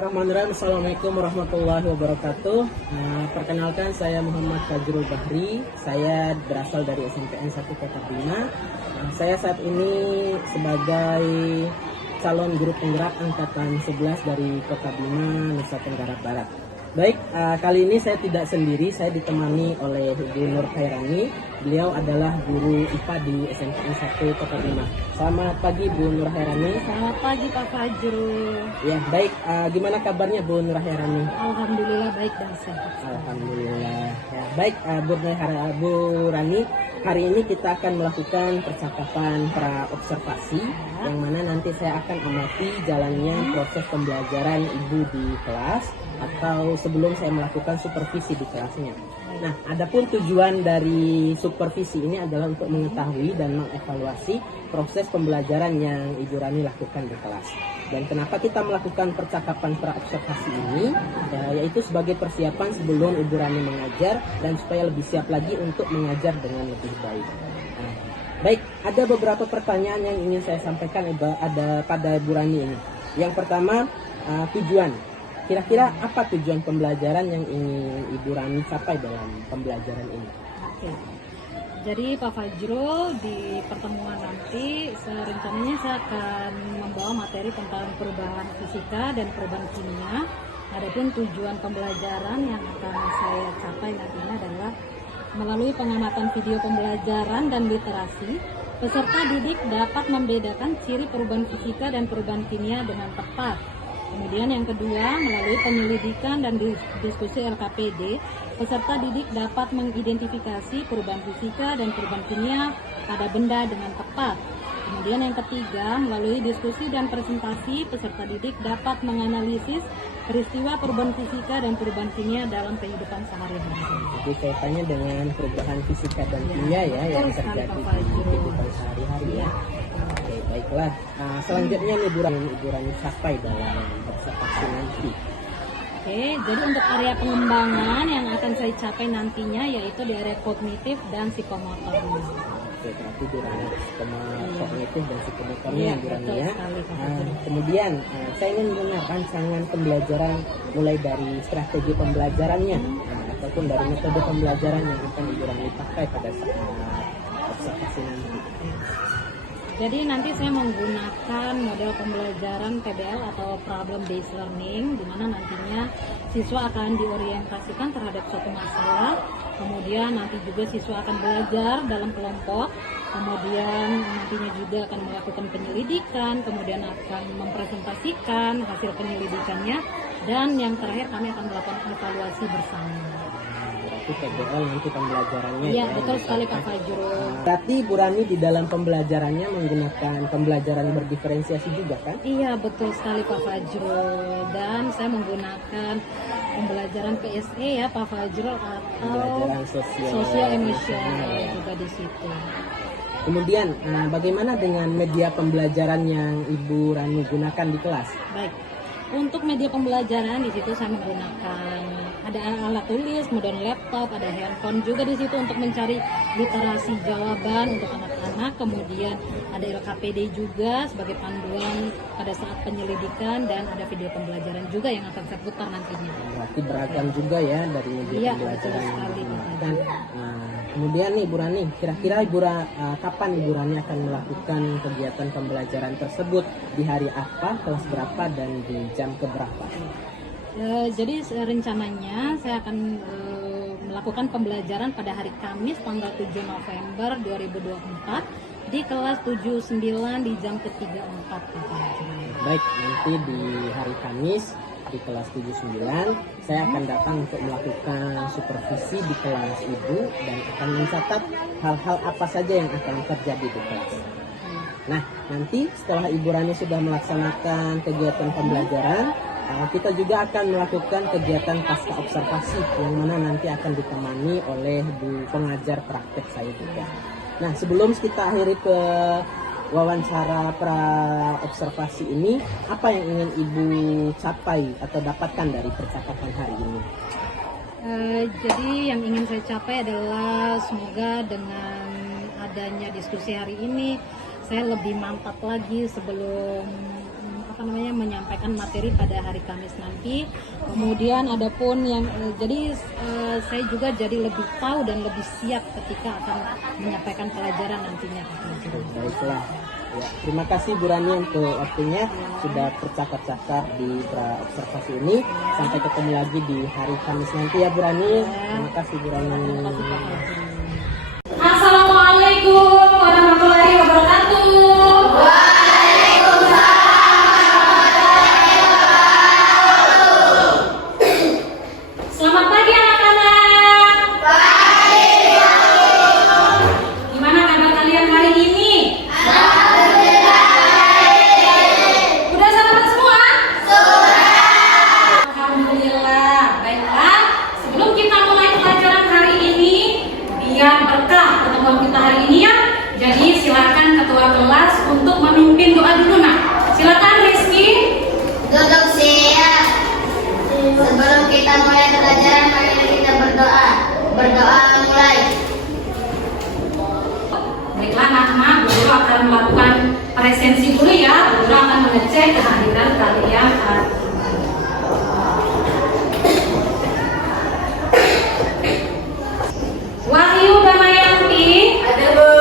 Bismillahirrahmanirrahim. Assalamualaikum warahmatullahi wabarakatuh. Perkenalkan, saya Muhammad Fajrul Bahri. Saya berasal dari SMPN 1 Kota Bima. Saya saat ini sebagai calon guru penggerak angkatan 11 dari Kota Bima, Nusa Tenggara Barat. Baik, kali ini saya tidak sendiri, saya ditemani oleh Ibu Nur Khairani. Beliau adalah guru IPA di SMPN 1 Kota Bima. Selamat pagi Bu Nur Khairani. Selamat pagi Pak Fajrul. Ya, baik. Gimana kabarnya Bu Nur Khairani? Alhamdulillah baik dan sehat. Alhamdulillah. Ya, baik, Bu Rani. Hari ini kita akan melakukan percakapan pra-observasi, yang mana nanti saya akan amati jalannya proses pembelajaran Ibu di kelas atau sebelum saya melakukan supervisi di kelasnya. Nah, adapun tujuan dari supervisi ini adalah untuk mengetahui dan mengevaluasi proses pembelajaran yang Ibu Rani lakukan di kelas. Dan kenapa kita melakukan percakapan pra-observasi ini? Yaitu sebagai persiapan sebelum Ibu Rani mengajar dan supaya lebih siap lagi untuk mengajar dengan lebih baik. Nah, baik, ada beberapa pertanyaan yang ingin saya sampaikan pada Ibu Rani ini. Yang pertama, tujuan. Kira-kira apa tujuan pembelajaran yang ingin Ibu Rani capai dalam pembelajaran ini? Oke. Jadi Pak Fajrul, di pertemuan nanti rencananya saya akan membawa materi tentang perubahan fisika dan perubahan kimia. Adapun tujuan pembelajaran yang akan saya capai nantinya adalah melalui pengamatan video pembelajaran dan literasi, peserta didik dapat membedakan ciri perubahan fisika dan perubahan kimia dengan tepat. Kemudian yang kedua, melalui penyelidikan dan diskusi LKPD, peserta didik dapat mengidentifikasi perubahan fisika dan perubahan kimia pada benda dengan tepat. Kemudian yang ketiga, melalui diskusi dan presentasi, peserta didik dapat menganalisis peristiwa perubahan fisika dan perubahan kimia dalam kehidupan sehari-hari. Jadi kaitannya dengan perubahan fisika dan kimia ya yang terjadi di kehidupan sehari-hari ya. Oke, baiklah. Selanjutnya nih Ibu Rani capai dalam observasi nanti. Oke, jadi untuk area pengembangan yang akan saya capai nantinya yaitu di area kognitif dan psikomotor. Oke, berarti di ranah kognitif dan psikomotornya Iya, Ibu Rani betul ya. sekali, Pak. Kemudian saya ingin mendengar rancangan pembelajaran mulai dari strategi pembelajarannya ataupun dari metode pembelajaran yang akan Ibu Rani pakai pada saat observasi nanti. Jadi nanti saya menggunakan model pembelajaran PBL atau Problem Based Learning, di mana nantinya siswa akan diorientasikan terhadap suatu masalah, kemudian nanti juga siswa akan belajar dalam kelompok, kemudian nantinya juga akan melakukan penyelidikan, kemudian akan mempresentasikan hasil penyelidikannya, dan yang terakhir kami akan melakukan evaluasi bersama. Berarti PBL nanti pembelajarannya Iya, ya. betul sekali Pak Fajrul. Berarti Ibu Rani di dalam pembelajarannya menggunakan pembelajaran berdiferensiasi juga kan? Iya, betul sekali Pak Fajrul. Dan saya menggunakan pembelajaran PSE ya Pak Fajrul, atau Pembelajaran sosial emosional juga di situ. Kemudian bagaimana dengan media pembelajaran yang Ibu Rani gunakan di kelas? Baik. Untuk media pembelajaran di situ saya menggunakan ada alat tulis, kemudian laptop, ada handphone juga di situ untuk mencari literasi jawaban untuk anak-anak. Kemudian ada LKPD juga sebagai panduan pada saat penyelidikan, dan ada video pembelajaran juga yang akan saya putar nantinya. Berarti beragam juga ya dari media Iya, pembelajaran betul yang sekali. digunakan. Kemudian nih Ibu Rani, kira-kira kapan Ibu Rani akan melakukan kegiatan pembelajaran tersebut? Di hari apa, kelas berapa, dan di jam keberapa? Jadi rencananya saya akan melakukan pembelajaran pada hari Kamis tanggal 7 November 2024 di kelas 79 di jam ke-3-4. Baik, nanti di hari Kamis di kelas 79 saya akan datang untuk melakukan supervisi di kelas Ibu dan akan mencatat hal-hal apa saja yang akan terjadi di kelas. Nah, nanti setelah Ibu Rani sudah melaksanakan kegiatan pembelajaran, kita juga akan melakukan kegiatan pasca observasi yang mana nanti akan ditemani oleh Bu pengajar praktek saya juga. Nah, sebelum kita akhiri ke wawancara pra-observasi ini, apa yang ingin Ibu capai atau dapatkan dari percakapan hari ini? Jadi yang ingin saya capai adalah semoga dengan adanya diskusi hari ini saya lebih mantap lagi sebelum menyampaikan materi pada hari Kamis nanti. Kemudian adapun yang saya juga jadi lebih tahu dan lebih siap ketika akan menyampaikan pelajaran nantinya. Baiklah. Ya, terima kasih Bu Rani untuk waktunya sudah bercakap-cakap di observasi ini. Sampai ketemu lagi di hari Kamis nanti ya Bu Rani. Terima kasih Bu Rani. Assalamualaikum warahmatullahi wabarakatuh. Selamat pagi anak-anak. Gimana kabar kalian hari ini? Udah sarapan semua? Alhamdulillah. Baiklah, sebelum kita mulai pelajaran hari ini, biar berkah pertemuan kita hari ini ya. Jadi silakan ketua kelas untuk memimpin doa dulu. Nah, silakan Rizky. Duduk siap. Sebelum kita mulai pelajaran, mari kita berdoa. Berdoa mulai. Baiklah anak-anak, guru akan melakukan presensi dulu ya. Guru akan mengecek kehadiran kalian. Wahyu Damayanti. Ada Bu.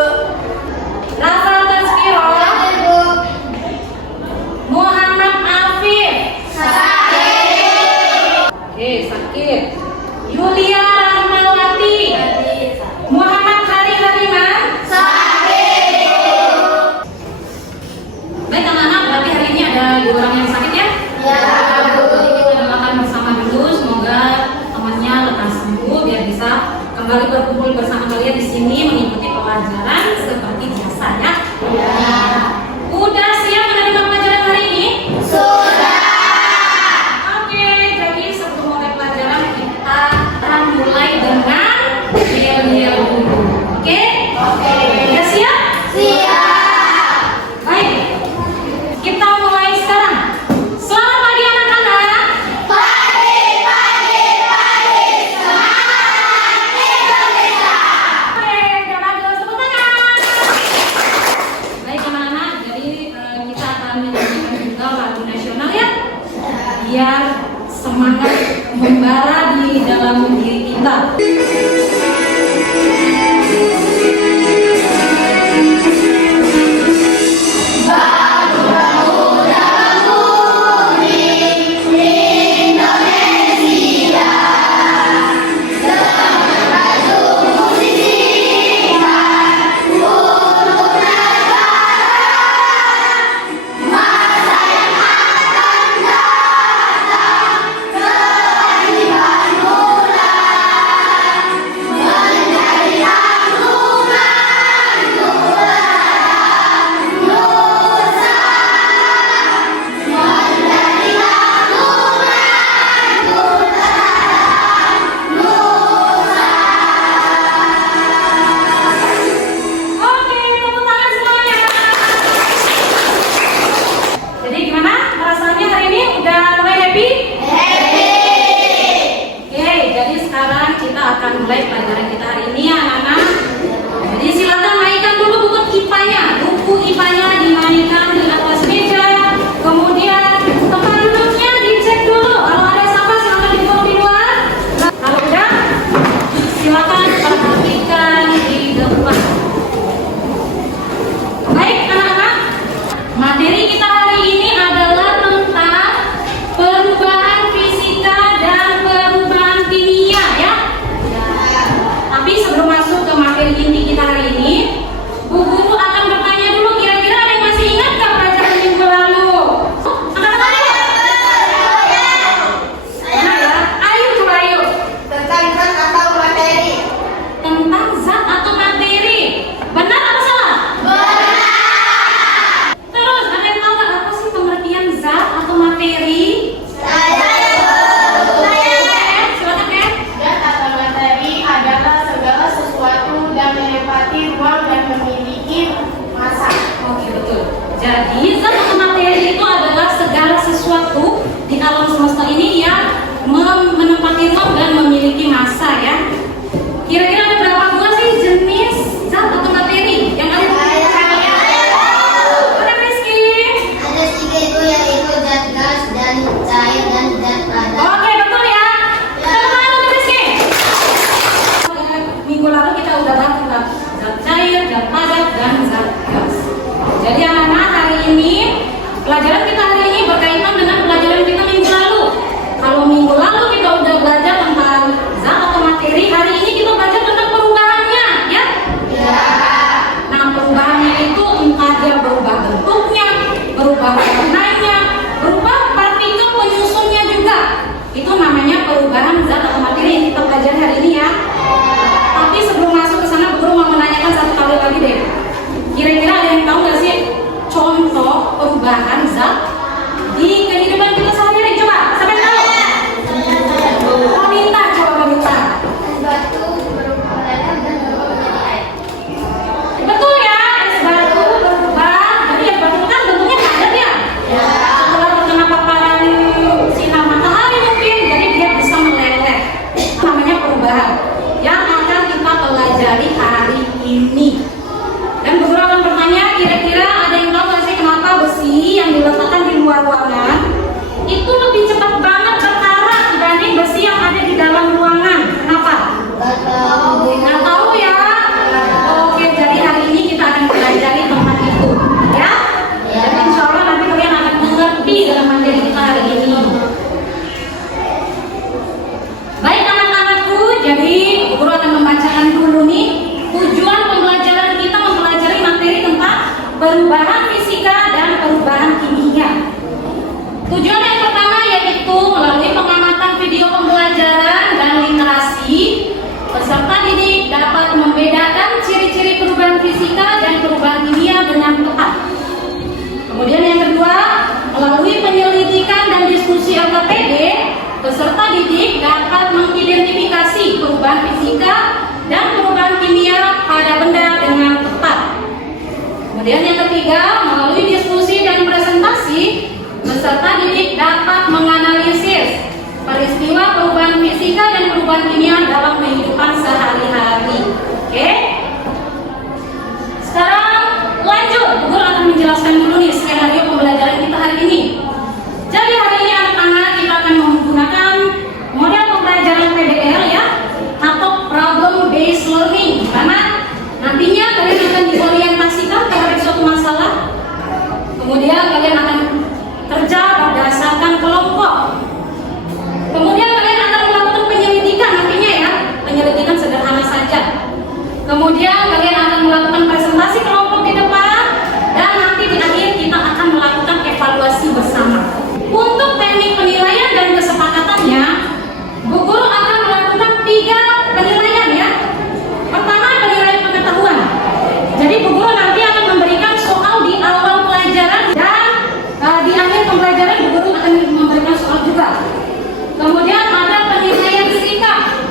Rafael Tazkiro. Ada Bu. Muhammad Afif. Sakit. Oke, sakit. Yulia Rahmawati. Muhammad Hari Hariman. Sakit. Baik anak-anak, berarti hari ini ada 2 orang yang sakit ya? Ya Bu. Jadi kita doakan bersama dulu, semoga temannya lekas sembuh biar bisa kembali berkumpul bersama kalian di sini mengikuti pelajaran seperti biasa ya. Ya. Udah siap menerima pelajaran hari ini? Sudah. Oke, jadi sebelum mulai pelajaran kita akan mulai dengan yel-yel dulu. Oke? Oke. Udah siap? Siap. Baik, kita mulai sekarang. Selamat pagi anak-anak. Pagi, pagi, pagi. Semangat Indonesia. Oke, jangan lupa tepuk tangan. Baik anak-anak, jadi kita akan menyanyikan juga lagu nasional ya, biar semangat membara di dalam diri kita. Oke, tepuk tangan semuanya. Jadi gimana perasaannya hari ini? Udah mulai happy? Oke, jadi sekarang kita akan mulai pelajaran kita hari ini ya anak-anak. Jadi silakan mainkan dulu buku IPA-nya. Buku IPA-nya dimainkan di atas meja. Kemudian tempat duduknya dicek dulu. Kalau ada sampah silakan dibuang di luar. Kalau udah, silakan perhatikan di depan. Baik anak-anak, materi kita hari ini adalah tentang perubahan fisika dan perubahan kimia ya. Tapi sebelum masuk ke materi inti kita hari ini, Bu Guru akan bertanya dulu, kira-kira ada yang masih ingat nggak pelajaran minggu lalu? Angkat tangan. Mana ya? Ayo coba ayo. Tentang zat atau materi. Tentang zat atau materi. Benar atau salah? Terus ada yang tahu nggak apa sih pengertian zat atau materi? Silakan Ken. Zat atau materi adalah segala sesuatu yang menempati ruang dan memiliki massa. Oke betul. Jadi zat atau materi itu adalah segala sesuatu di alam semesta ini yang menempati ruang dan memiliki massa ya. Kira-kira ada berapa buah sih jenis zat atau materi yang ada di dunia? Ada Rizky. Ada 3 itu, yaitu pelajaran kita hari ini berkaitan dengan pelajaran kita minggu lalu. Kalau minggu lalu kita udah belajar tentang zat atau materi, hari ini kita belajar tentang perubahannya, ya? Nah, perubahannya itu entah dia berubah bentuknya, berubah warnanya, berubah partikel penyusunnya juga. Itu namanya perubahan zat atau materi yang kita pelajari hari ini, ya. Tapi sebelum masuk ke sana, guru mau menanyakan satu kali lagi deh. Kira-kira ada yang tahu nggak sih contoh perubahan zat di kehidupan kita sehari-hari? Coba, siapa yang tahu? Wanita, coba wanita. Batu berubah mendadak dan berubah menjadi air. Betul ya, es batu berubah. Jadi es batu kan bentuknya padat ya. Setelah terkena paparan sinar matahari mungkin, jadi dia bisa meleleh. Namanya perubahan yang akan kita pelajari hari ini. Dan beberapa akan bertanya, kira-kira ada yang tahu nggak sih kenapa besi yang diletakkan di luar ruangan itu lebih cepat banget berkarat dibanding besi yang ada di dalam ruangan? Kenapa? Nggak tahu ya. Oke, jadi hari ini kita akan pelajari tentang itu, ya. Dan insya Allah nanti kalian akan mengerti dalam materi kita hari ini. Baik anak-anakku, jadi guru akan membacakan dulu nih tujuan pembelajaran kita mempelajari materi tentang perubahan fisika dan perubahan kimia. Tujuan yang pertama yaitu melalui pengamatan video pembelajaran dan literasi, peserta didik dapat membedakan ciri-ciri perubahan fisika dan perubahan kimia dengan tepat. Kemudian yang kedua, melalui penyelidikan dan diskusi LKPD, peserta didik dapat mengidentifikasi perubahan fisika dan perubahan kimia pada benda dengan tepat. Kemudian yang ketiga, melalui diskusi dan presentasi, peserta didik dapat menganalisis peristiwa perubahan fisika dan perubahan kimia dalam kehidupan sehari-hari. Oke? Sekarang lanjut, guru akan menjelaskan dulu nih skenario pembelajaran kita hari ini. Jadi hari ini anak-anak kita akan menggunakan model pembelajaran PBL, ya, atau problem based learning, karena nantinya kalian akan diorientasikan terhadap suatu masalah, kemudian kalian akan kerja berdasarkan kelompok, kemudian kalian akan melakukan penyelidikan nantinya, ya, penyelidikan sederhana saja, kemudian kalian akan melakukan presentasi kelompok di depan, dan nanti di akhir kita akan melakukan evaluasi bersama. Untuk teknik penilaian dan kesepakatannya, Bu Guru akan melakukan 3 penilaian, ya. Pertama, penilaian pengetahuan. Jadi Bu Guru nanti akan memberikan soal di awal pelajaran, dan di akhir pembelajaran Bu Guru akan memberikan soal juga. Kemudian ada penilaian sikap.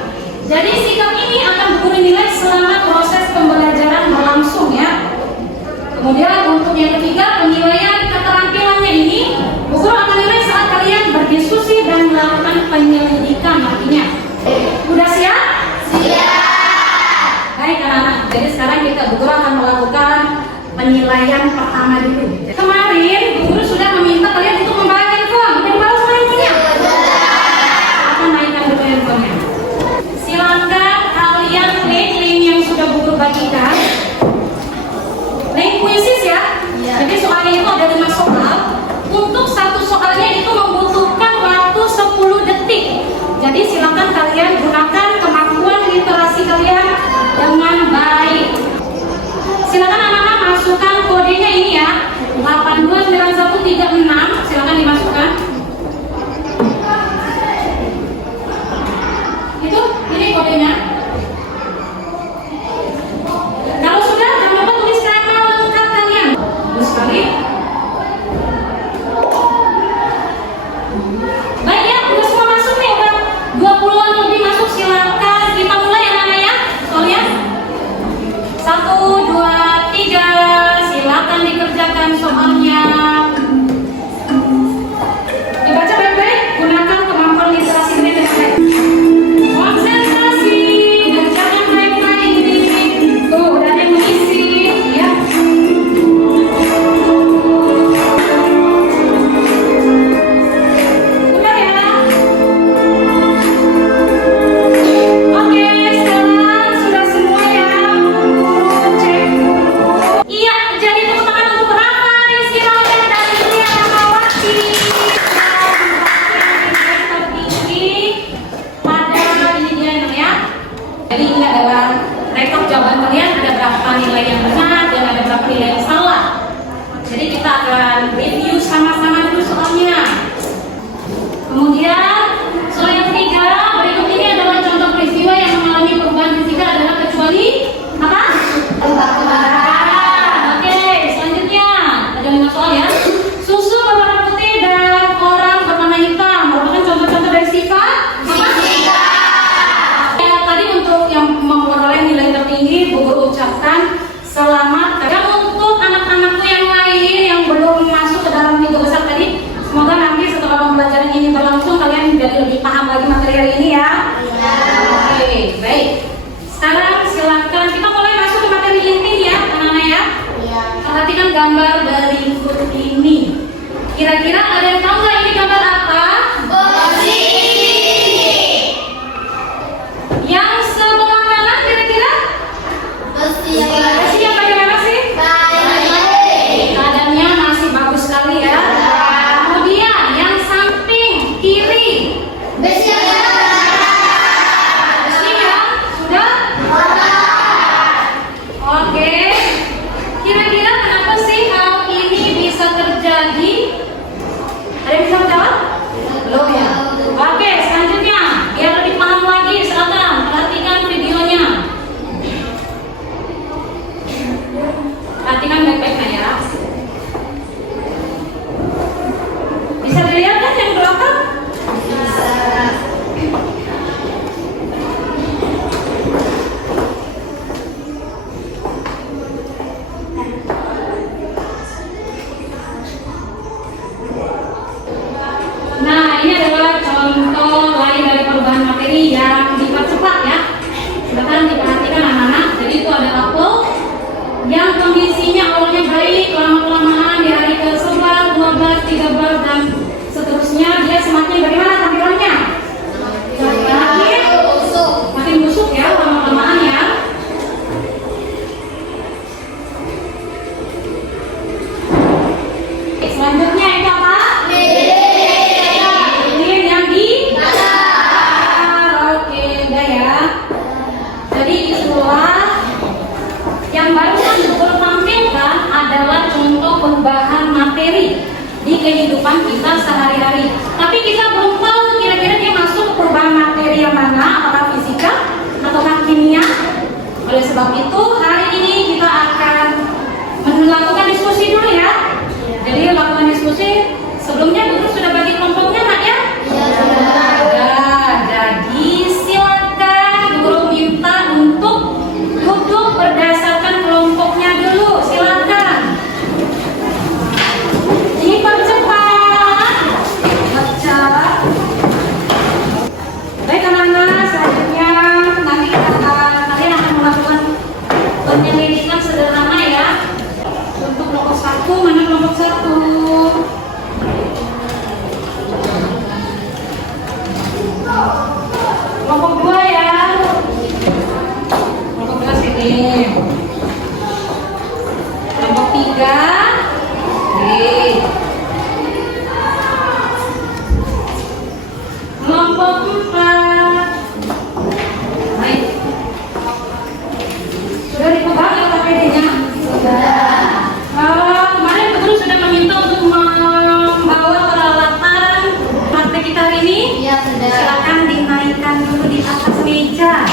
Jadi sikap ini akan Bu Guru nilai selama proses pembelajaran berlangsung, ya. Kemudian untuk yang ketiga, penilaian keterampilannya ini Bu Guru akan nilai saat kalian berdiskusi dan melakukan penyelidikan nantinya. Udah siap? Siap. Baik anak-anak, jadi sekarang Bu Guru akan melakukan penilaian pertama dulu. Kemarin Bu Guru sudah meminta kalian untuk membawa handphone. Udah dibawa semua handphonenya? Akan naikkan dulu handphonenya. Silakan kalian klik link yang sudah Bu Guru bagikan. Link kuisis, ya. Jadi soalnya itu ada 5 soal. Untuk satu soalnya itu membutuhkan waktu 10 detik. Jadi silakan kalian gunakan kemampuan literasi kalian dengan baik. Silakan anak-anak masukkan kodenya ini, ya. 829136. Silakan dimasukkan. Itu ini kodenya. Kalau sudah, jangan lupa tulis nama lengkap kalian. Terus sekali. Baik, ya, udah semua masuk nih, udah 20-an lebih masuk, silakan. 5 soal ya. Susu berwarna putih dan orang berwarna hitam merupakan contoh-contoh dari sifat fisika. Ya, tadi untuk yang memperoleh nilai tertinggi, Bu Guru ucapkan selamat. Dan untuk anak-anakku yang lain yang belum masuk ke dalam 3 besar tadi, semoga nanti setelah pembelajaran ini berlangsung kalian jadi lebih paham lagi materi hari ini ya. Oke, baik. Sekarang silakan kita mulai masuk ke materi inti ya, anak-anak ya. Perhatikan gambar berikut ini. Kira-kira ada yang tahu nggak ini gambar apa? Besi. Yang sebelah kanan kira-kira? Besi Besi yang bagaimana sih? Keadaannya masih bagus sekali ya. Kemudian yang samping kiri. Besi Besi yang sudah? Oke. Kira-kira kenapa sih hal ini bisa terjadi? Ada yang bisa menjawab? Belum ya? Oke, selanjutnya biar lebih paham lagi, silakan perhatikan videonya. Perhatikan baik-baik ya. Bisa dilihat kan yang belakang? Nah, ini adalah contoh lain dari perubahan materi yang dipercepat ya. Silakan diperhatikan anak-anak. Jadi itu ada apel yang kondisinya awalnya baik, lama-kelamaan di hari ke-11, 12, 13 dan seterusnya dia semakin bagaimana tampilannya? Makin busuk ya lama-kelamaan ya. Selanjutnya itu apa? Ini yang di oke, udah ya. Jadi itulah yang barusan Guru tampilkan adalah contoh perubahan materi di kehidupan kita sehari-hari. Tapi kita belum tahu kira-kira dia masuk perubahan materi yang mana, apakah fisika atau kimia. Oleh sebab itu hari ini kita akan melakukan diskusi dulu ya. Jadi lakukan diskusi. Sebelumnya Guru sudah bagi kelompoknya nak ya? Sudah. Jadi silakan Guru minta untuk duduk berdasarkan kelompoknya dulu. Silakan. Dipercepat. Baca. Baik anak-anak, selanjutnya nanti kalian akan melakukan penyelidikan sederhana ya. Untuk kelompok 1, mana kelompok 1? Kelompok 2 ya. Kelompok 2 sini. Kelompok 3. Oke. Kelompok 4. Baik. Sudah dipegang LKPD-nya? Sudah. Kemarin Guru sudah meminta untuk membawa peralatan praktek kita hari ini. Iya, sudah. Silakan dinaikkan dulu di atas meja.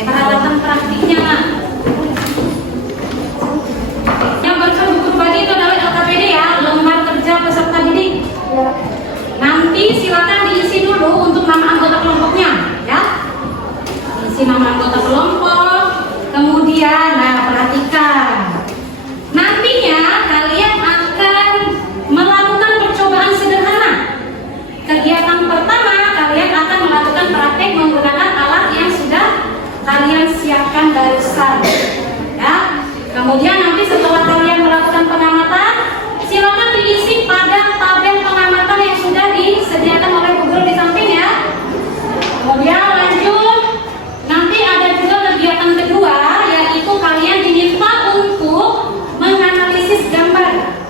Peralatan praktiknya. Yang barusan Guru bagi itu adalah LKPD ya, lembar kerja peserta didik. Nanti silakan diisi dulu untuk nama anggota kelompoknya, ya. Isi nama anggota kelompok. Kemudian, nah perhatikan. Nantinya kalian akan melakukan percobaan sederhana. Kegiatan pertama kalian akan melakukan praktek menggunakan alat yang sudah kalian siapkan barusan. Ya. Kemudian nanti setelah kalian melakukan pengamatan, silakan diisi pada tabel pengamatan yang sudah disediakan oleh Guru di samping ya. Kemudian lanjut, nanti ada juga kegiatan kedua, yaitu kalian diminta untuk menganalisis gambar.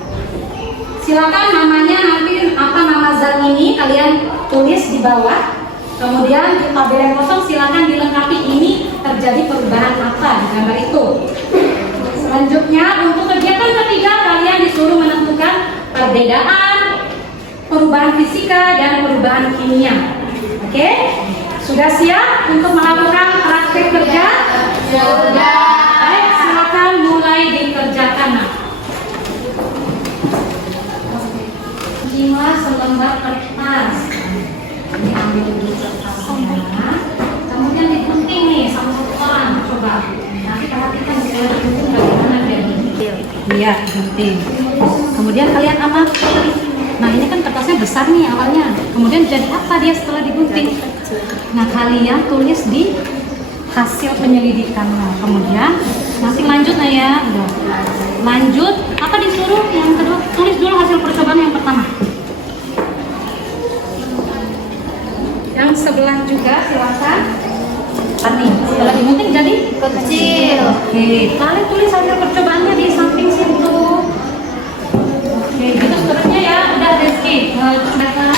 Silakan namanya nanti apa nama zat ini kalian tulis di bawah. Kemudian di tabel yang kosong silakan dilengkapi ini terjadi perubahan apa di gambar itu. Selanjutnya untuk kegiatan ketiga kalian disuruh menentukan perbedaan perubahan fisika dan perubahan kimia. Oke? Sudah siap untuk melakukan praktek kerja? Sudah. Baik, silakan mulai dikerjakan. bikinlah selembar kertas. Ini ambil dulu kertasnya. Kemudian digunting nih sama satu orang. Coba. Nanti perhatikan setelah digunting bagaimana biar digunting. Iya, gunting. Kemudian kalian amati. Nah ini kan kertasnya besar nih awalnya. Kemudian jadi apa dia setelah digunting? Nah kalian tulis di hasil penyelidikannya. Kemudian nanti lanjut nah ya. Udah. Lanjut. Apa disuruh? Yang kedua tulis dulu hasil percobaan yang pertama. Yang sebelah juga silakan. Tadi setelah digunting jadi kecil. Oke, kalian tulis hasil percobaannya di samping situ. Oke, gitu seterusnya ya. Udah Rizky. Percobaan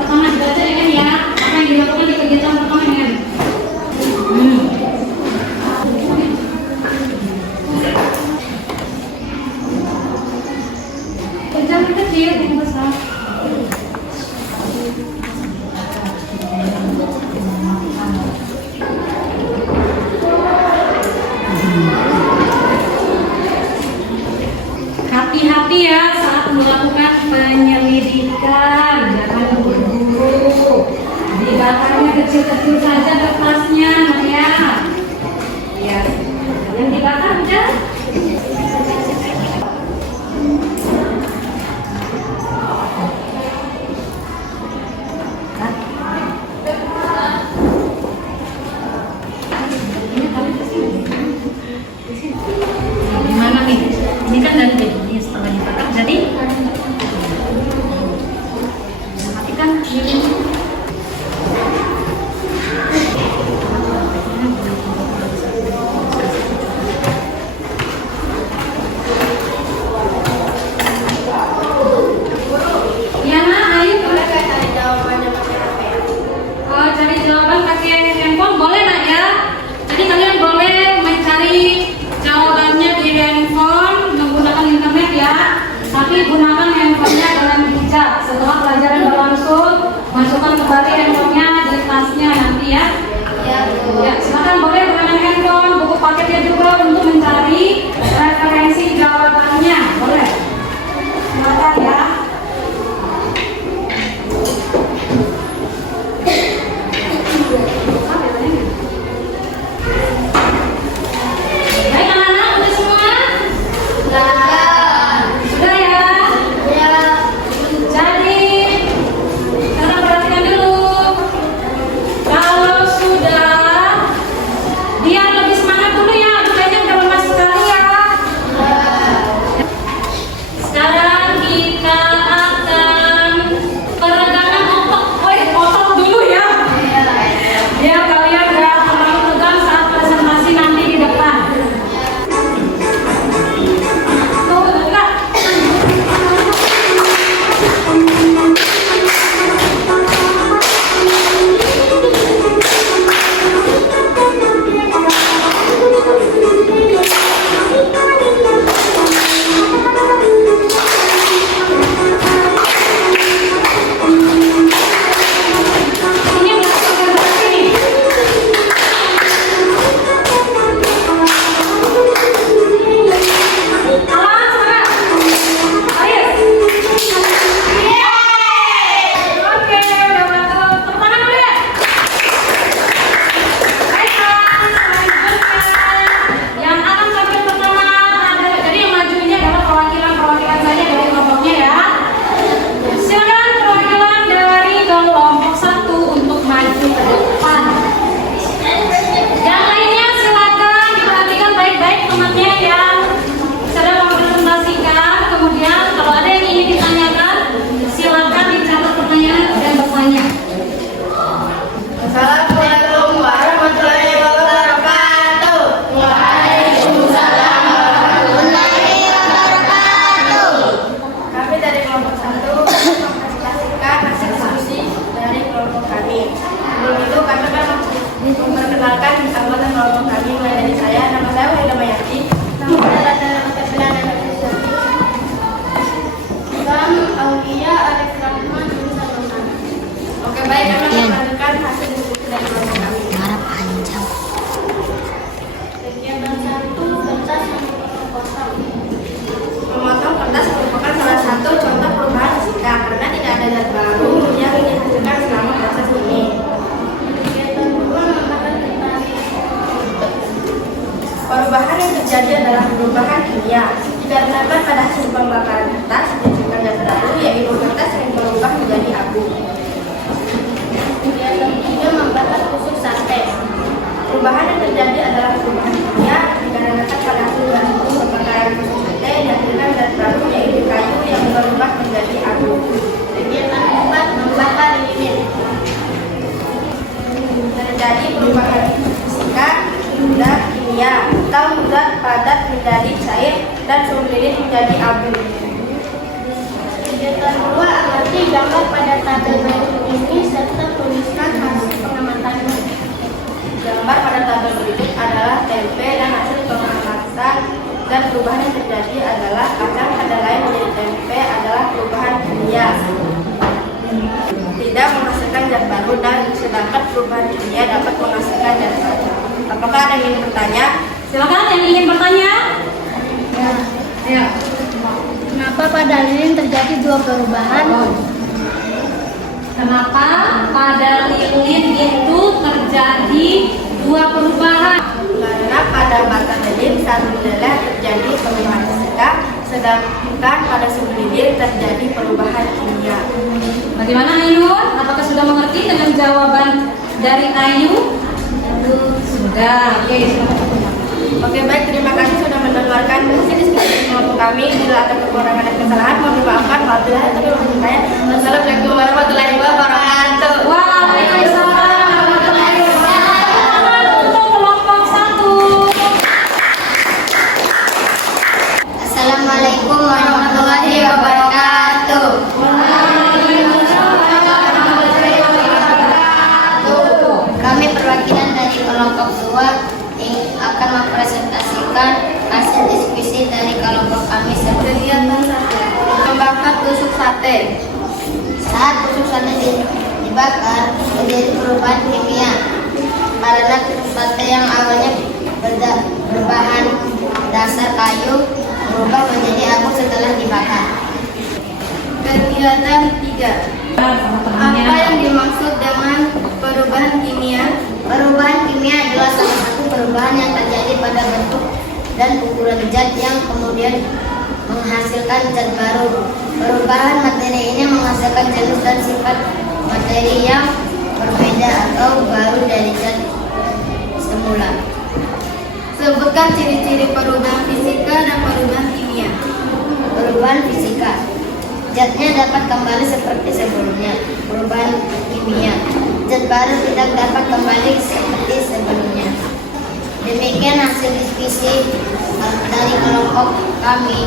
pertama dibaca dengan ya. Apa yang dilakukan di kegiatan pertama dengan. Jangan kecil, yang besar. Hati-hati ya saat melakukan penyelidikan, jangan buru-buru. Dibakarnya kecil-kecil saja kertasnya, ya. Ya, yang dibakar udah. Gimana nih? Ini kan dari ini setelah dibakar jadi matikan ini. Ya nah, ayo boleh cari jawabannya pakai HP. Oh, cari jawaban pakai handphone boleh nak ya? Jadi kalian boleh mencari jawabannya di handphone menggunakan internet ya. Tapi gunakan handphonenya dengan bijak. Setelah pelajaran berlangsung, masukkan kembali handphonenya di tasnya nanti ya. Ya, silakan boleh gunakan handphone, buku paketnya juga untuk mencari referensi jawabannya. Boleh. Silakan ya. Baik anak-anak, udah semua? Sudah ya? Jadi, sekarang perhatikan dulu. Kalau sudah, biar lebih semangat dulu ya. Aduh, kayaknya udah lemas sekali ya. menjadi abu. Kegiatan 2, amati gambar pada tabel berikut ini serta tuliskan hasil pengamatannya. Gambar pada tabel berikut adalah tempe dan hasil pengamatan dan perubahan yang terjadi adalah kacang kedelai menjadi tempe adalah perubahan kimia. Tidak menghasilkan zat baru dan sedangkan perubahan kimia dapat menghasilkan zat baru. Apakah ada yang ingin bertanya? Silakan yang ingin bertanya. Ya. Kenapa pada lilin terjadi 2 perubahan? Kenapa pada lilin itu terjadi 2 perubahan? Karena pada batang lilin satu leleh terjadi perubahan fisika, sedangkan pada sumber lilin terjadi perubahan kimia. Bagaimana Ainun? Apakah sudah mengerti dengan jawaban dari Ayu? Sudah. Oke, silakan. Oke, baik, terima kasih sudah mendengarkan hasil diskusi kelompok kami. Bila ada kekurangan dan kesalahan, mohon dimaafkan. Wassalamualaikum warahmatullahi wabarakatuh. Waalaikumsalam warahmatullahi wabarakatuh. Untuk kelompok 1. Assalamualaikum warahmatullahi wabarakatuh. Kami perwakilan dari kelompok 2 yang akan mempresentasikan hasil diskusi dari kelompok kami seperti Kegiatan 1, membakar tusuk sate. saat tusuk sate dibakar menjadi perubahan kimia karena tusuk sate yang awalnya berbahan dasar kayu berubah menjadi abu setelah dibakar. Kegiatan 3, apa yang dimaksud dengan perubahan kimia? Perubahan kimia adalah salah satu perubahan yang terjadi pada bentuk dan ukuran zat yang kemudian menghasilkan zat baru. Perubahan materi ini menghasilkan jenis dan sifat materi yang berbeda atau baru dari zat semula. Sebutkan ciri-ciri perubahan fisika dan perubahan kimia. Perubahan fisika, zatnya dapat kembali seperti sebelumnya. Perubahan kimia, zat baru tidak dapat kembali seperti sebelumnya. Demikian hasil diskusi dari kelompok kami.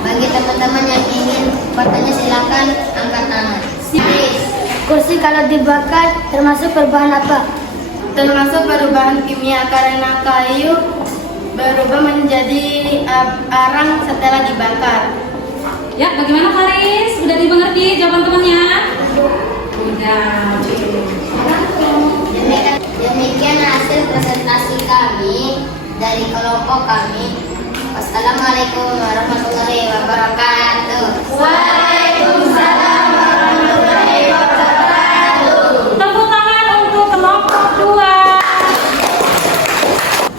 Bagi teman-teman yang ingin bertanya silakan angkat tangan. Kursi kalau dibakar termasuk perubahan apa? Termasuk perubahan kimia karena kayu berubah menjadi arang setelah dibakar. Ya, bagaimana Faris? Sudah dimengerti jawaban temannya? Sudah. Demikian hasil presentasi kami dari kelompok kami. Wassalamualaikum warahmatullahi wabarakatuh. Waalaikumsalam warahmatullahi wabarakatuh. Tepuk tangan untuk kelompok 2.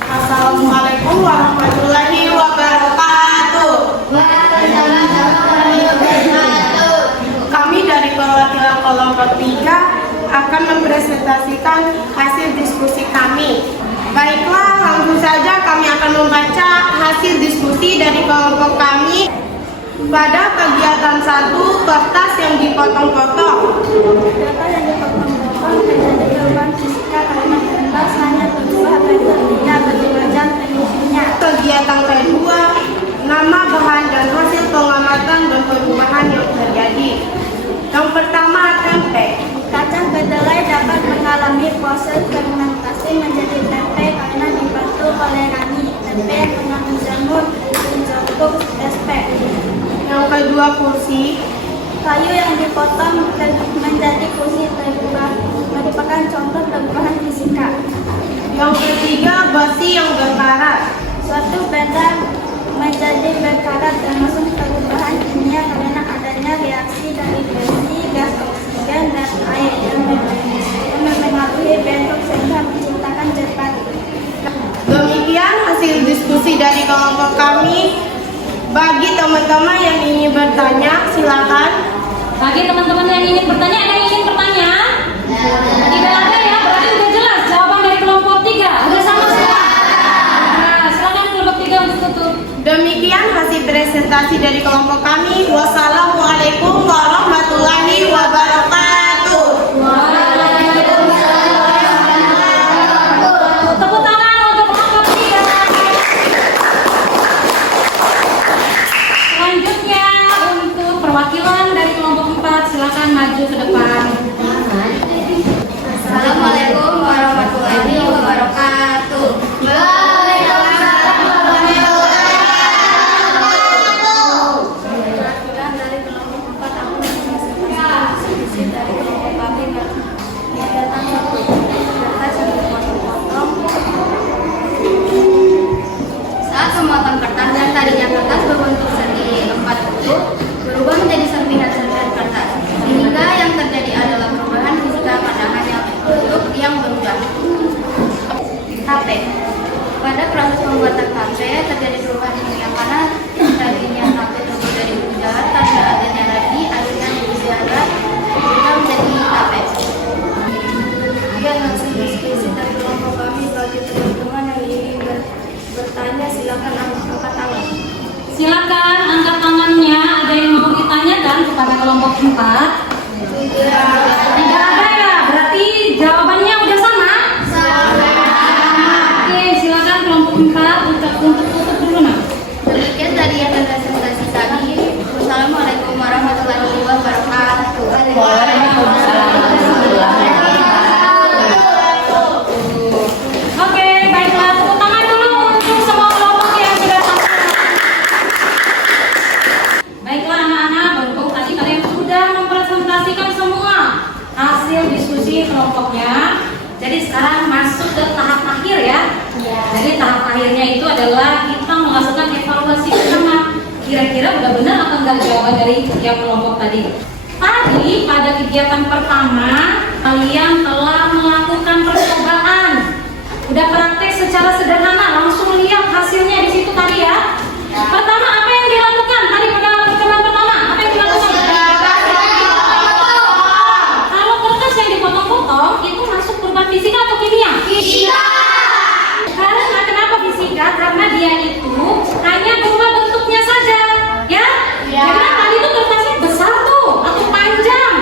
Assalamualaikum warahmatullahi wabarakatuh. Waalaikumsalam warahmatullahi wabarakatuh. Kami dari perwakilan kelompok 3 akan mempresentasikan hasil diskusi kami. Baiklah, langsung saja kami akan membaca hasil diskusi dari kelompok kami. Pada kegiatan 1, kertas yang dipotong-potong. Data yang dipotong-potong menjadi perubahan fisika karena kertas hanya berubah bentuknya bermacam bentuknya. Kegiatan kedua, nama bahan dan hasil pengamatan dan perubahan yang terjadi. Yang pertama, tempe. Kacang kedelai dapat mengalami proses fermentasi menjadi tempe karena dibantu oleh rani. Tempe yang mengandung jamur bentuk SP. Yang kedua, kursi. Kayu yang dipotong menjadi kursi merupakan contoh perubahan fisika. Yang ketiga, besi yang berkarat. Suatu benda menjadi berkarat termasuk perubahan kimia karena adanya reaksi dari besi, gas oksigen, dan air yang mempengaruhi bentuk sehingga menciptakan zat baru. Demikian hasil diskusi dari kelompok kami. Bagi teman-teman yang ingin bertanya, silakan. Bagi teman-teman yang ingin bertanya, tidak ada ya, berarti sudah jelas jawaban dari kelompok 3. Sudah sama semua. Nah, silakan kelompok 3 untuk tutup. Demikian hasil presentasi dari kelompok kami. Wassalamualaikum warahmatullahi wabarakatuh. Tepuk tangan untuk kelompok 3. perwakilan dari kelompok 4 silakan maju ke depan. Assalamualaikum warahmatullahi wabarakatuh. Saat memotong kertas yang tadinya kertas berbentuk segi 40 berubah menjadi serpihan-serpihan kertas, sehingga yang terjadi adalah perubahan fisika pada hanya bentuk yang berubah. HP. Pada proses pembuatan HP terjadi perubahan kimia karena tadinya HP terbuat dari udara tanpa adanya lagi akhirnya udara berubah menjadi HP. Kemudian langsung diskusi dari kelompok kami bagi teman-teman yang ingin bertanya silakan angkat tangan. Silakan angkat tangannya. Ada yang mau ditanyakan kepada kelompok 4? Tidak ada ya. Berarti jawabannya udah sama? Oke, silakan kelompok 4 untuk tutup dulu nah. Demikian tadi yang presentasi tadi. Wassalamualaikum warahmatullahi wabarakatuh. Oke, baiklah. Tepuk tangan dulu untuk semua kelompok yang sudah sampai. Baiklah anak-anak, berhubung tadi kalian sudah mempresentasikan semua hasil diskusi kelompoknya. Jadi sekarang masuk ke tahap akhir ya. Jadi tahap akhirnya itu adalah kita melakukan evaluasi bersama. Kira-kira udah benar atau enggak jawaban dari tiap kelompok tadi. Tadi pada kegiatan pertama kalian telah melakukan percobaan. Udah praktek secara sederhana, langsung lihat hasilnya di situ tadi ya. Pertama apa yang dilakukan tadi pada percobaan pertama? Apa yang dilakukan? Kalau kertas yang dipotong-potong itu masuk perubahan fisika atau kimia? Fisika. Karena kenapa fisika? Karena dia itu hanya berubah bentuknya saja, ya? Karena tadi itu kertasnya besar tuh atau panjang.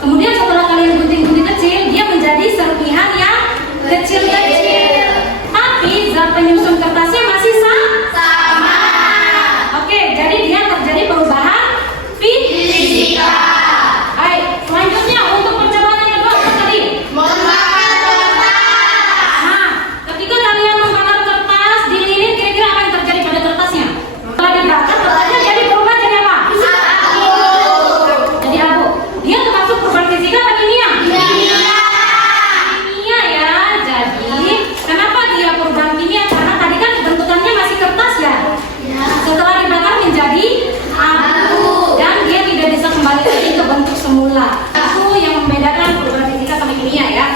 Kemudian setelah kalian gunting-gunting kecil, dia menjadi serpihan yang kecil-kecil. Tapi zat penyusun kertasnya masih sama. Oke, jadi dia terjadi perubahan fisika. Baik, selanjutnya untuk percobaan yang kedua apa tadi? Nah, ketika kalian membakar kertas di lilin, kira-kira apa yang terjadi pada kertasnya? Setelah dibakar, kertasnya jadi berubah jadi apa? Jadi abu. Dia termasuk perubahan fisika atau kimia? Kimia ya. Jadi kenapa dia perubahan kimia? Karena tadi kan bentukannya masih kertas ya. Setelah dibakar menjadi abu dan dia tidak bisa kembali lagi ke bentuk semula. Itu yang membedakan perubahan fisika sama kimia ya.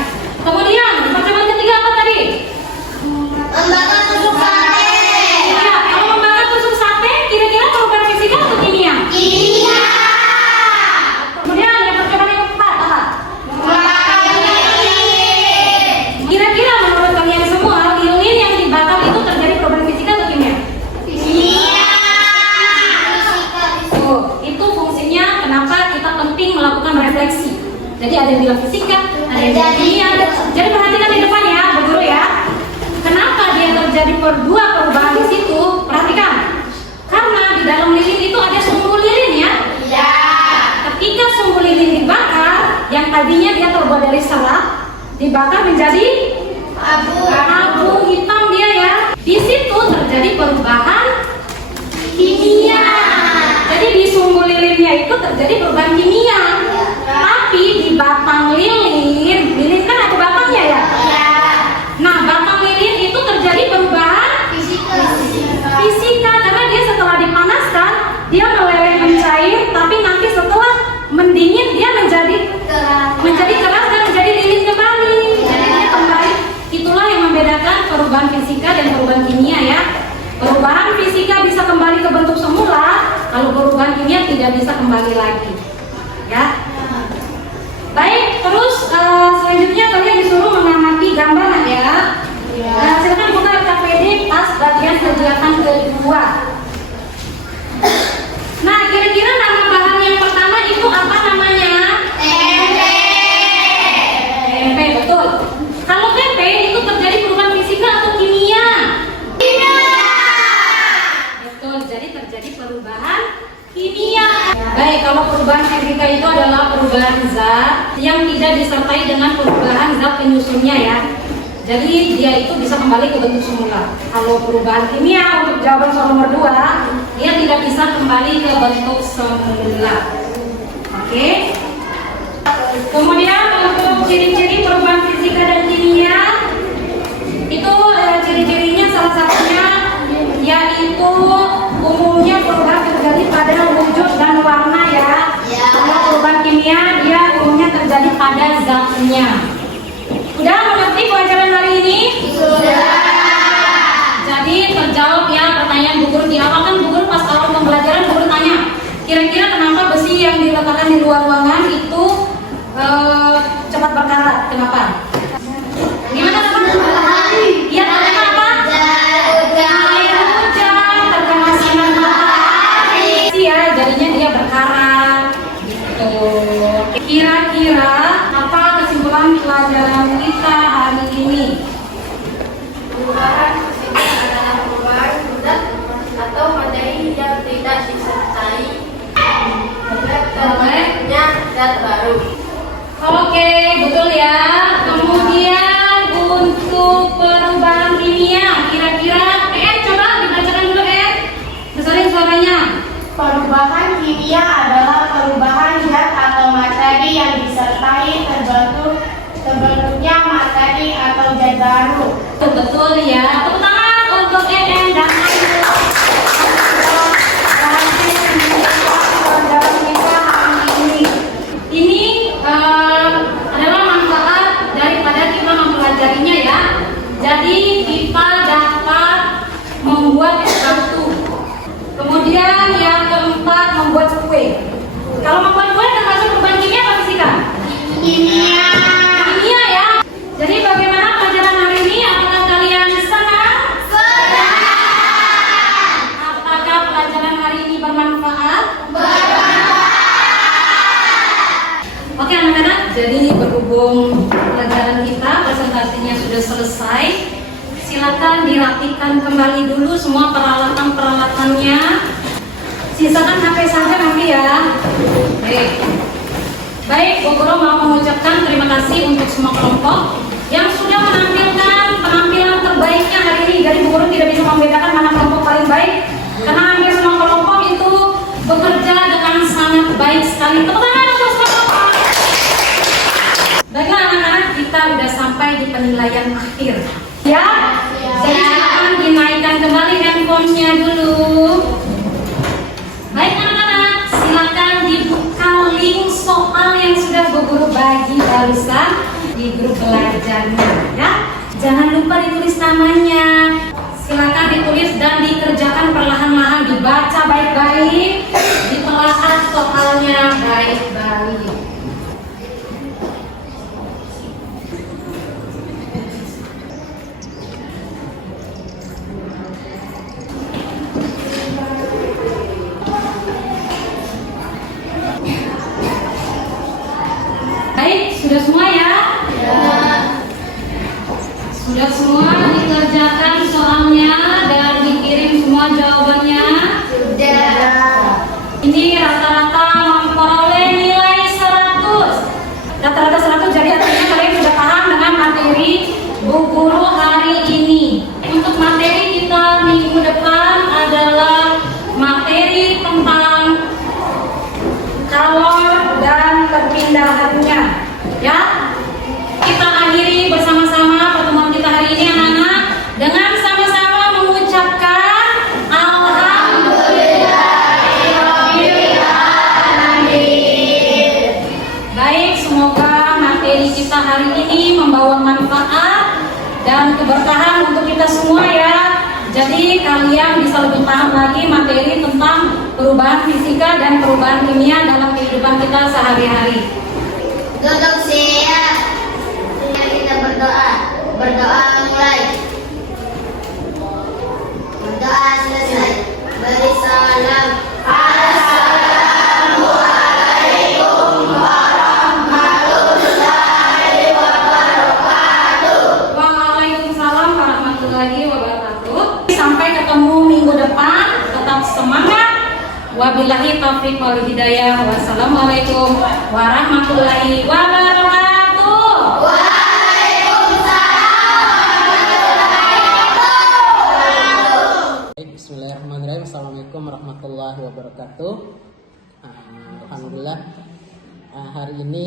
Kemudian percobaan ketiga apa tadi? Ya, kalau membakar tusuk sate, kira-kira perubahan fisika atau kimia? Kemudian yang percobaan yang keempat apa? Kira-kira menurut kalian semua, lilin yang dibakar itu terjadi perubahan fisika atau kimia? Itu fungsinya kenapa kita penting melakukan refleksi. Jadi ada yang bilang fisika, ada yang bilang kimia. Jadi perhatikan di depan ya, Bu Guru ya. Kenapa dia terjadi dua perubahan di situ? Perhatikan. Karena di dalam lilin itu ada sumbu lilin ya. Ketika sumbu lilin dibakar, yang tadinya dia terbuat dari serat, dibakar menjadi abu hitam dia ya. Di situ terjadi perubahan kimia. Jadi di sumbu lilinnya itu terjadi perubahan kimia. Tapi di batang lilin kan ada batangnya ya. Nah, batang lilin itu terjadi perubahan fisika karena dia setelah dipanaskan dia meleleh mencair, tapi nanti setelah mendingin dia menjadi keras dan menjadi lilin kembali. Jadi dia kembali. Itulah yang membedakan perubahan fisika dan perubahan kimia ya. Perubahan fisika bisa kembali ke bentuk semula, kalau perubahan kimia tidak bisa kembali lagi. Ya. Baik, terus selanjutnya kalian disuruh mengamati gambar ya. Silakan buka KPD pas bagian kegiatan kedua. Nah, kira-kira nama bahan yang pertama itu apa namanya? Tempe, betul. Kalau tempe itu terjadi perubahan fisika atau kimia? Betul, jadi terjadi perubahan kimia. Baik, kalau perubahan fisika itu adalah perubahan zat yang tidak disertai dengan perubahan zat penyusunnya ya. Jadi dia itu bisa kembali ke bentuk semula. Kalau perubahan kimia untuk jawaban soal nomor 2, dia tidak bisa kembali ke bentuk semula. Oke. Kemudian untuk ciri-ciri perubahan fisika dan kimia itu ciri-cirinya salah satunya yaitu umumnya perubahan terjadi pada wujud dan warna ya. Kalau perubahan kimia dia umumnya terjadi pada zatnya. Udah mengerti pelajaran hari ini? Sudah. Jadi terjawab ya pertanyaan Bu Guru di awal kan Bu Guru pas awal pembelajaran Bu Guru tanya, kira-kira kenapa besi yang diletakkan di luar ruangan itu cepat berkarat? Kenapa? Gimana teman-teman? Iya, karena apa? Air hujan terkena sinar matahari. Ya, jadinya dia berkarat. Gitu. Kira-kira apa kesimpulan pelajaran kita hari ini? Perubahan fisika adalah perubahan zat atau materi yang tidak disertai terbentuknya zat baru. Oke, betul ya. Kemudian untuk perubahan kimia, kira-kira coba dibacakan dulu besarin suaranya. Perubahan kimia adalah perubahan zat atau materi yang disertai terbentuknya materi atau zat baru. Betul ya. Tepuk tangan untuk dan Ayu. Pelajaran kita hari ini. Ini adalah manfaat daripada kita mempelajarinya ya. Jadi kita dapat membuat sesuatu. Kemudian yang keempat membuat kue. Kalau membuat kue termasuk perubahan kimia atau fisika? Kimia. Kimia ya. Jadi bagaimana pelajaran hari ini? Apakah kalian senang? Senang. Apakah pelajaran hari ini bermanfaat? Oke anak-anak, jadi berhubung pelajaran kita presentasinya sudah selesai, silakan dirapikan kembali dulu semua peralatan-peralatannya. Sisakan HP saja nanti ya. Baik, Bu Guru mau mengucapkan terima kasih untuk semua kelompok yang sudah menampilkan penampilan terbaiknya hari ini. Jadi Bu Guru tidak bisa membedakan mana kelompok paling baik karena hampir semua kelompok itu bekerja dengan sangat baik sekali. Tepuk tangan untuk semua kelompok. Baiklah anak-anak, kita sudah sampai di penilaian akhir. Ya, jadi silakan dinaikkan kembali handphonenya dulu. Baik anak-anak, silakan dibuka link soal yang sudah Bu Guru bagi barusan di grup belajarnya ya. Jangan lupa ditulis namanya. Silakan ditulis dan dikerjakan perlahan-lahan, dibaca baik-baik, ditelaah soalnya baik-baik. Sudah semua ya? Sudah semua dikerjakan soalnya dan dikirim semua jawabannya? Sudah. Ini rata-rata memperoleh nilai 100. Rata-rata 100, jadi artinya kalian sudah paham dengan materi Bu Guru hari ini. Untuk materi kita minggu depan adalah materi tentang kalor dan perpindahannya. Ya, kita akhiri bersama-sama pertemuan kita hari ini anak-anak dengan sama-sama mengucapkan Alhamdulillahirobbilalamin. Baik, semoga materi kita hari ini membawa manfaat dan keberkahan untuk kita semua ya. Jadi kalian bisa lebih paham lagi materi tentang perubahan fisika dan perubahan kimia dalam kehidupan kita sehari-hari. Duduk siap. Kita berdoa. Berdoa mulai. Berdoa selesai. Beri salam. Assalamualaikum warahmatullahi wabarakatuh. Waalaikumsalam warahmatullahi wabarakatuh. Sampai ketemu minggu depan. Tetap semangat. Wabillahi Wabillahi taufiq wal hidayah. Wassalamualaikum warahmatullahi wabarakatuh. Baik, bismillahirrahmanirrahim. Assalamualaikum warahmatullahi wabarakatuh. Alhamdulillah, hari ini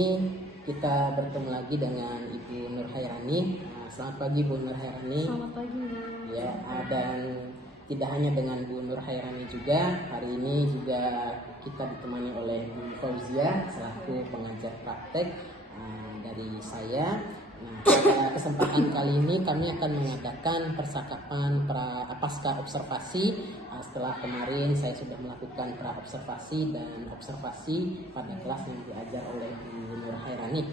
kita bertemu lagi dengan Ibu Nur Hairani. Selamat pagi Bu Nur Hairani. Selamat pagi. Ya, dan tidak hanya dengan Bu Nur Hairani juga, hari ini juga kita ditemani oleh Bu Fauzia selaku pengajar praktek dari saya. Nah, pada kesempatan kali ini kami akan mengadakan percakapan pasca observasi. Setelah kemarin saya sudah melakukan pra observasi dan observasi pada kelas yang diajar oleh Bu Nur Hairani.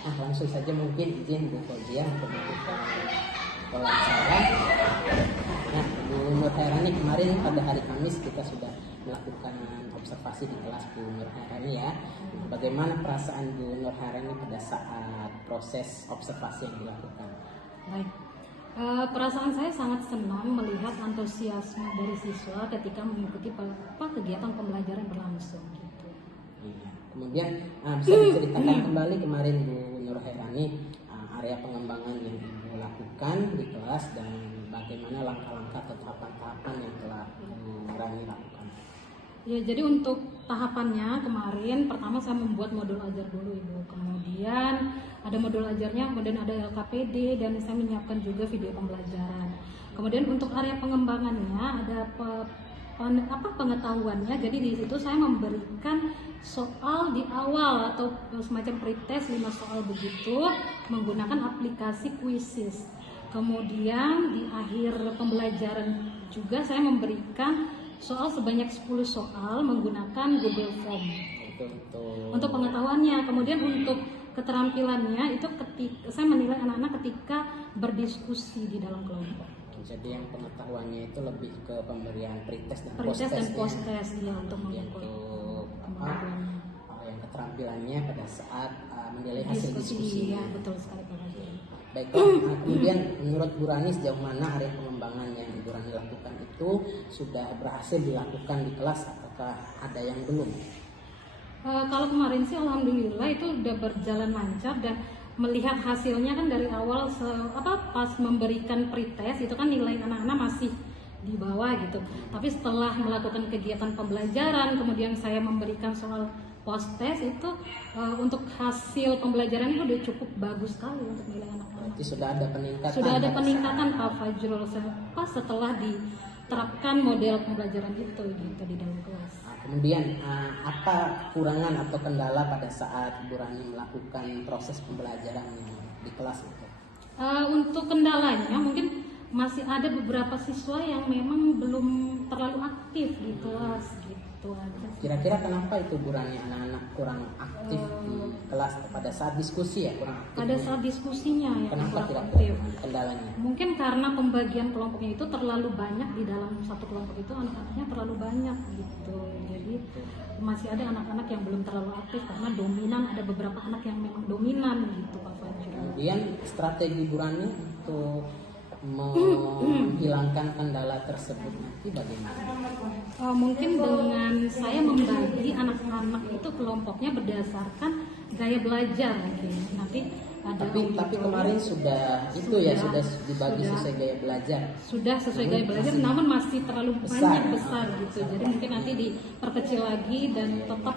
Nah, langsung saja mungkin izin Bu Fauzia untuk melakukan wawancara. Nah, Bu Nur Hairani, kemarin pada hari Kamis kita sudah melakukan observasi di kelas Bu Nur Hairani ya. Bagaimana perasaan Bu Nur Hairani pada saat proses observasi yang dilakukan? Baik. Perasaan saya sangat senang melihat antusiasme dari siswa ketika mengikuti kegiatan pembelajaran berlangsung gitu. Iya. Kemudian bisa diceritakan kembali kemarin Bu Nur Hairani area pengembangan yang Ibu lakukan di kelas dan bagaimana langkah-langkah atau tahapan-tahapan yang telah Bu Rani lakukan. Ya, jadi untuk tahapannya kemarin pertama saya membuat modul ajar dulu Ibu. Kemudian ada modul ajarnya, kemudian ada LKPD dan saya menyiapkan juga video pembelajaran. Kemudian untuk area pengembangannya ada pengetahuannya. Jadi di situ saya memberikan soal di awal atau semacam pretest 5 soal begitu menggunakan aplikasi Quizzes. Kemudian di akhir pembelajaran juga saya memberikan soal sebanyak 10 soal menggunakan Google Form. Untuk pengetahuannya, kemudian untuk keterampilannya itu saya menilai anak-anak ketika berdiskusi di dalam kelompok. Jadi yang pengetahuannya itu lebih ke pemberian pretest dan post-test ya untuk mengukur kemampuannya. Yang keterampilannya pada saat menilai hasil diskusi. Ya, betul sekali Pak. Baiklah, kemudian menurut Bu Rani sejauh mana area pengembangan yang Bu Rani lakukan itu sudah berhasil dilakukan di kelas ataukah ada yang belum? Kalau kemarin sih alhamdulillah itu udah berjalan lancar dan melihat hasilnya kan dari awal pas memberikan pretest itu kan nilai anak-anak masih di bawah gitu. Tapi setelah melakukan kegiatan pembelajaran kemudian saya memberikan soal post test itu untuk hasil pembelajaran itu udah cukup bagus sekali untuk nilai anak-anak. Berarti sudah ada peningkatan. Sudah ada peningkatan Pak Fajrul setelah diterapkan model pembelajaran itu gitu di dalam kelas. Kemudian apa kekurangan atau kendala pada saat Bu Rani melakukan proses pembelajaran di kelas itu? Untuk kendalanya mungkin masih ada beberapa siswa yang memang belum terlalu aktif di kelas gitu aja. Kira-kira kenapa itu Bu Rani anak-anak kurang aktif di kelas pada saat diskusi ya kurang aktif? Pada saat diskusinya ya kenapa kurang kira-kira aktif. kendalanya? Mungkin karena pembagian kelompoknya itu terlalu banyak di dalam satu kelompok itu anak-anaknya terlalu banyak gitu. Jadi masih ada anak-anak yang belum terlalu aktif karena dominan, ada beberapa anak yang memang dominan gitu Pak Fajrul. Kemudian strategi Bu Rani untuk menghilangkan kendala tersebut nanti bagaimana? Mungkin dengan saya membagi anak-anak itu kelompoknya berdasarkan gaya belajar mungkin. Nanti ada tapi kemarin sudah itu ya sudah dibagi sesuai gaya belajar. Sudah sesuai gaya belajar namun masih terlalu besar gitu. Jadi mungkin nanti diperkecil lagi dan tetap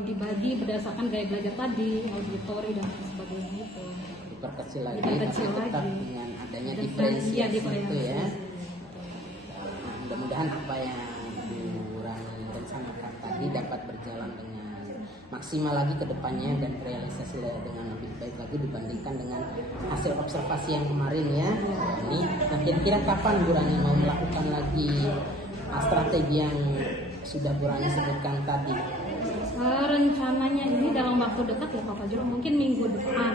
dibagi berdasarkan gaya belajar tadi, auditori dan sebagainya itu. Diperkecil lagi, Diperkecil tapi tetap lagi. dengan adanya diferensiasi itu ya. Nah, mudah-mudahan apa yang Bu Rani rencanakan tadi dapat berjalan dengan maksimal lagi ke depannya dan realisasi dengan lebih baik lagi dibandingkan dengan hasil observasi yang kemarin ya. Ini nah kira-kira kapan Bu Rani mau melakukan lagi strategi yang sudah Bu Rani sebutkan tadi? Rencananya ini dalam waktu dekat ya Pak Fajrul, mungkin minggu depan